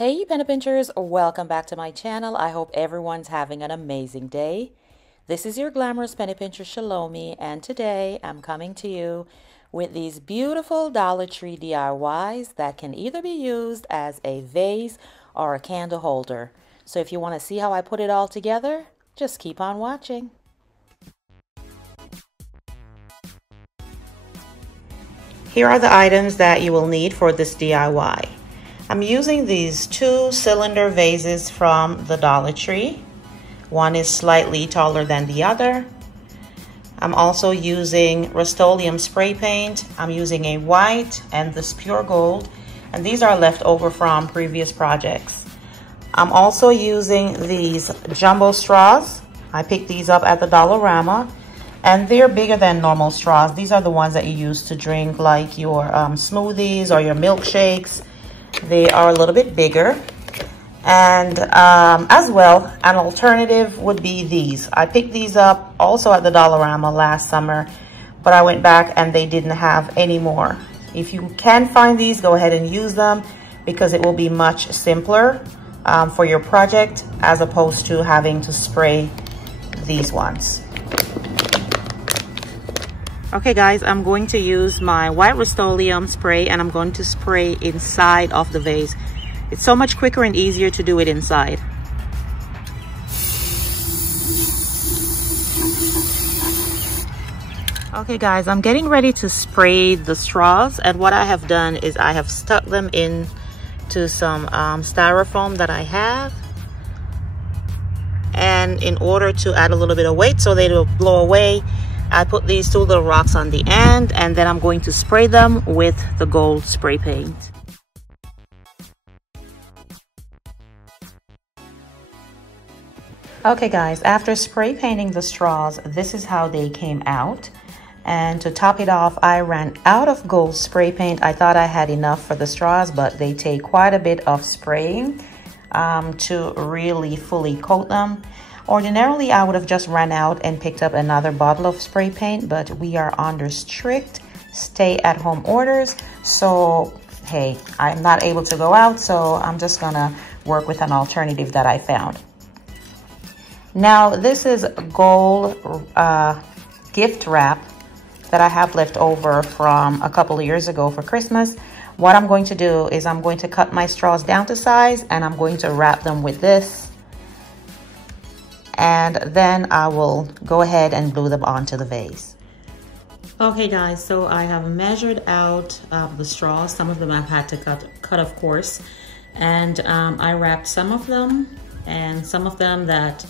Hey penny pinchers, welcome back to my channel. I hope everyone's having an amazing day. This is your glamorous penny pincher Chelomie, and today I'm coming to you with these beautiful Dollar Tree DIYs that can either be used as a vase or a candle holder. So if you want to see how I put it all together, just keep on watching. Here are the items that you will need for this DIY. I'm using these 2-cylinder vases from the Dollar Tree. One is slightly taller than the other. I'm also using Rust-Oleum spray paint. I'm using a white and this pure gold, and these are left over from previous projects. I'm also using these jumbo straws. I picked these up at the Dollarama, and they're bigger than normal straws. These are the ones that you use to drink like your smoothies or your milkshakes. They are a little bit bigger. And as well, an alternative would be these. I picked these up also at the Dollarama last summer, but I went back and they didn't have any more. If you can find these, go ahead and use them because it will be much simpler for your project as opposed to having to spray these ones. Okay guys, I'm going to use my white Rust-Oleum spray and I'm going to spray inside of the vase. It's so much quicker and easier to do it inside. Okay guys, I'm getting ready to spray the straws, and what I have done is I have stuck them into some styrofoam that I have. And in order to add a little bit of weight so they will blow away, I put these 2 little rocks on the end, and then I'm going to spray them with the gold spray paint. Okay guys, after spray painting the straws, this is how they came out. And to top it off, I ran out of gold spray paint. I thought I had enough for the straws, but they take quite a bit of spraying to really fully coat them. Ordinarily, I would have just ran out and picked up another bottle of spray paint, but we are under strict stay-at-home orders. So, hey, I'm not able to go out, so I'm just gonna work with an alternative that I found. Now, this is gold gift wrap that I have left over from a couple of years ago for Christmas. What I'm going to do is I'm going to cut my straws down to size, and I'm going to wrap them with this. And then I will go ahead and glue them onto the vase. Okay guys, so I have measured out the straws. Some of them I've had to cut of course. And I wrapped some of them, and some of them that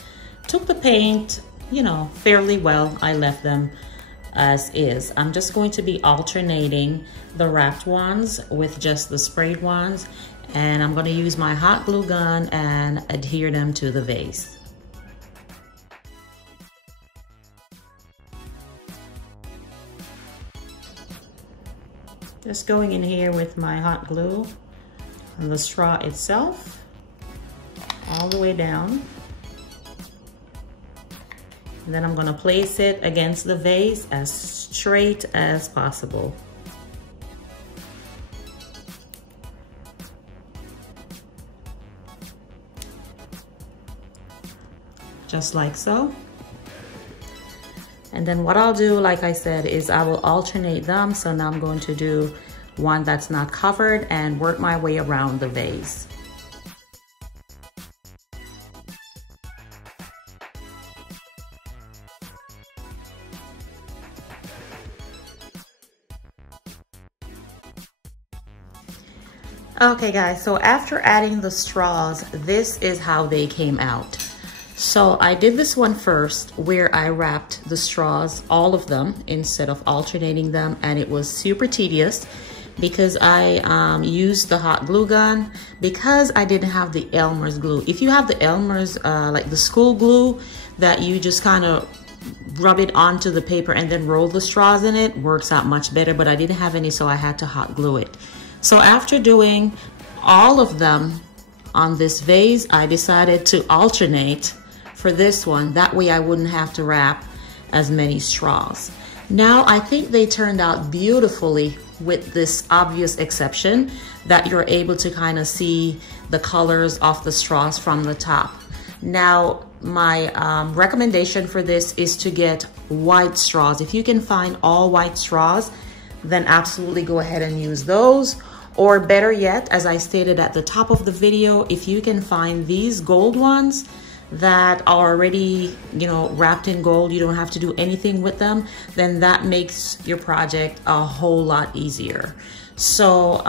took the paint, you know, fairly well, I left them as is. I'm just going to be alternating the wrapped ones with just the sprayed ones. And I'm going to use my hot glue gun and adhere them to the vase. Just going in here with my hot glue on the straw itself, all the way down. And then I'm going to place it against the vase as straight as possible. Just like so. And then what I'll do, like I said, is I will alternate them. So now I'm going to do one that's not covered and work my way around the vase. Okay guys, so after adding the straws, this is how they came out. So I did this one first where I wrapped the straws, all of them, instead of alternating them, and it was super tedious because I used the hot glue gun because I didn't have the Elmer's glue. If you have the Elmer's, like the school glue that you just kind of rub it onto the paper and then roll the straws in it, works out much better, but I didn't have any, so I had to hot glue it. So after doing all of them on this vase, I decided to alternate for this one. That way I wouldn't have to wrap as many straws. Now I think they turned out beautifully with this obvious exception that you're able to kind of see the colors of the straws from the top. Now, my recommendation for this is to get white straws. If you can find all white straws, then absolutely go ahead and use those. Or better yet, as I stated at the top of the video, if you can find these gold ones that are already, you know, wrapped in gold, you don't have to do anything with them, then that makes your project a whole lot easier. So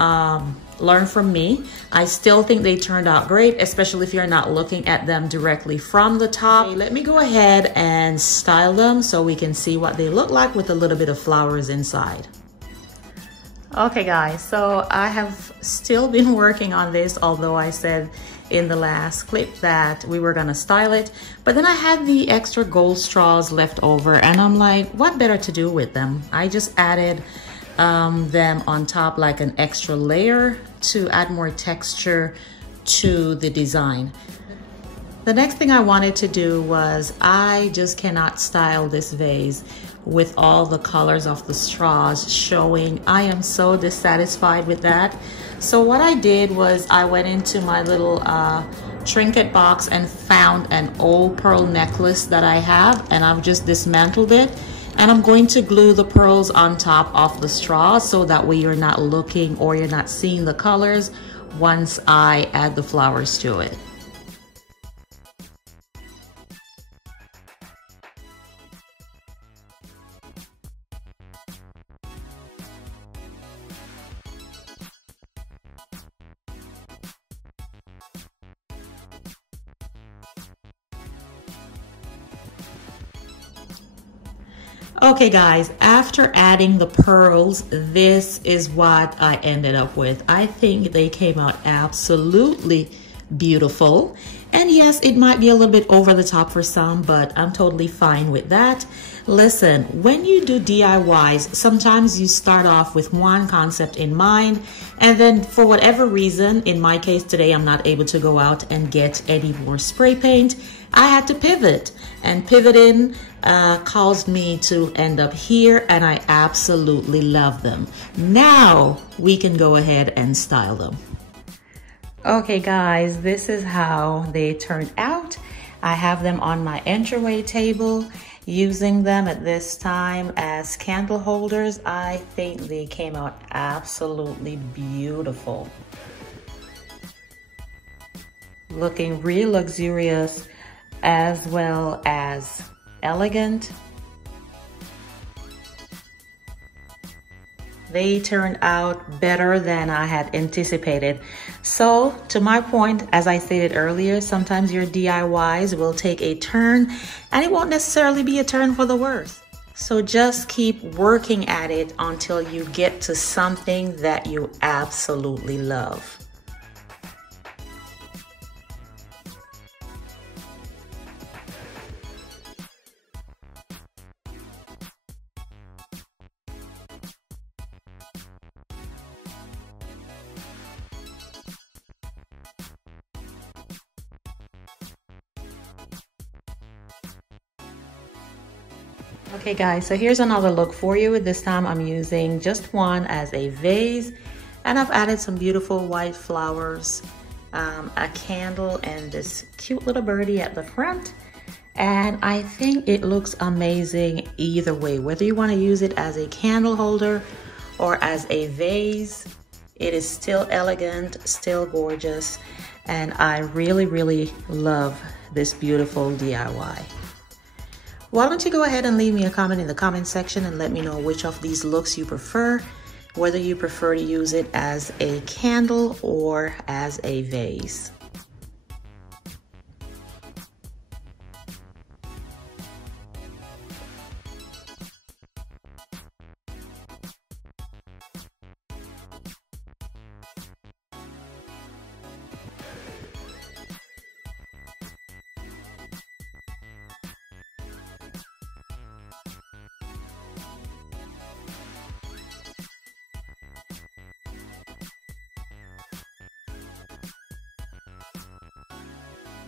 learn from me. I still think they turned out great, especially if you're not looking at them directly from the top. Okay, let me go ahead and style them so we can see what they look like with a little bit of flowers inside. Okay guys, so I have still been working on this, although I said in the last clip that we were gonna style it, but then I had the extra gold straws left over and I'm like, what better to do with them? I just added them on top like an extra layer to add more texture to the design. The next thing I wanted to do was, I just cannot style this vase with all the colors of the straws showing. I am so dissatisfied with that. So what I did was I went into my little trinket box and found an old pearl necklace that I have, and I've just dismantled it, and I'm going to glue the pearls on top of the straw so that way you're not looking or you're not seeing the colors once I add the flowers to it. Okay guys, after adding the pearls, this is what I ended up with. I think they came out absolutely beautiful. And yes, it might be a little bit over the top for some, but I'm totally fine with that. Listen, when you do DIYs, sometimes you start off with one concept in mind, and then for whatever reason, in my case today, I'm not able to go out and get any more spray paint. I had to pivot, and pivoting caused me to end up here, and I absolutely love them. Now we can go ahead and style them. Okay guys, this is how they turned out. I have them on my entryway table, using them at this time as candle holders. I think they came out absolutely beautiful. Looking real luxurious as well as elegant. They turned out better than I had anticipated. So to my point, as I stated earlier, sometimes your DIYs will take a turn and it won't necessarily be a turn for the worse. So just keep working at it until you get to something that you absolutely love. Okay guys, so here's another look for you. This time I'm using just one as a vase, and I've added some beautiful white flowers, a candle, and this cute little birdie at the front. And I think it looks amazing either way, whether you want to use it as a candle holder or as a vase. It is still elegant, still gorgeous, and I really love this beautiful DIY. Why don't you go ahead and leave me a comment in the comment section and let me know which of these looks you prefer, whether you prefer to use it as a candle or as a vase.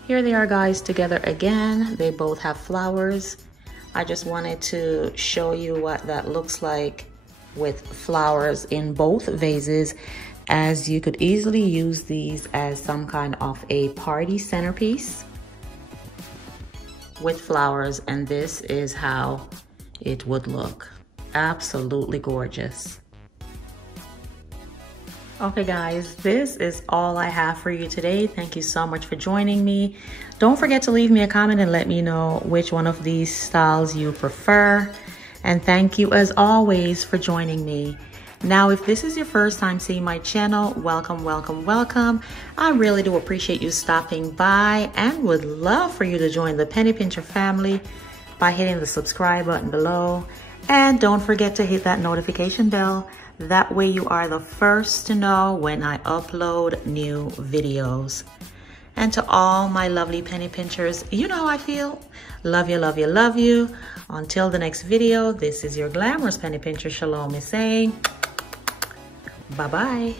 Here they are guys, together again. They both have flowers. I just wanted to show you what that looks like with flowers in both vases. as you could easily use these as some kind of a party centerpiece with flowers, and this is how it would look. Absolutely gorgeous. Okay guys, this is all I have for you today. Thank you so much for joining me. Don't forget to leave me a comment and let me know which one of these styles you prefer. And thank you as always for joining me. Now, if this is your first time seeing my channel, welcome, welcome, welcome. I really do appreciate you stopping by and would love for you to join the Penny Pincher family by hitting the subscribe button below. And don't forget to hit that notification bell. That way you are the first to know when I upload new videos. And to all my lovely penny pinchers, you know how I feel. Love you, love you, love you. Until the next video, this is your glamorous penny pincher, Chelomie, saying bye-bye.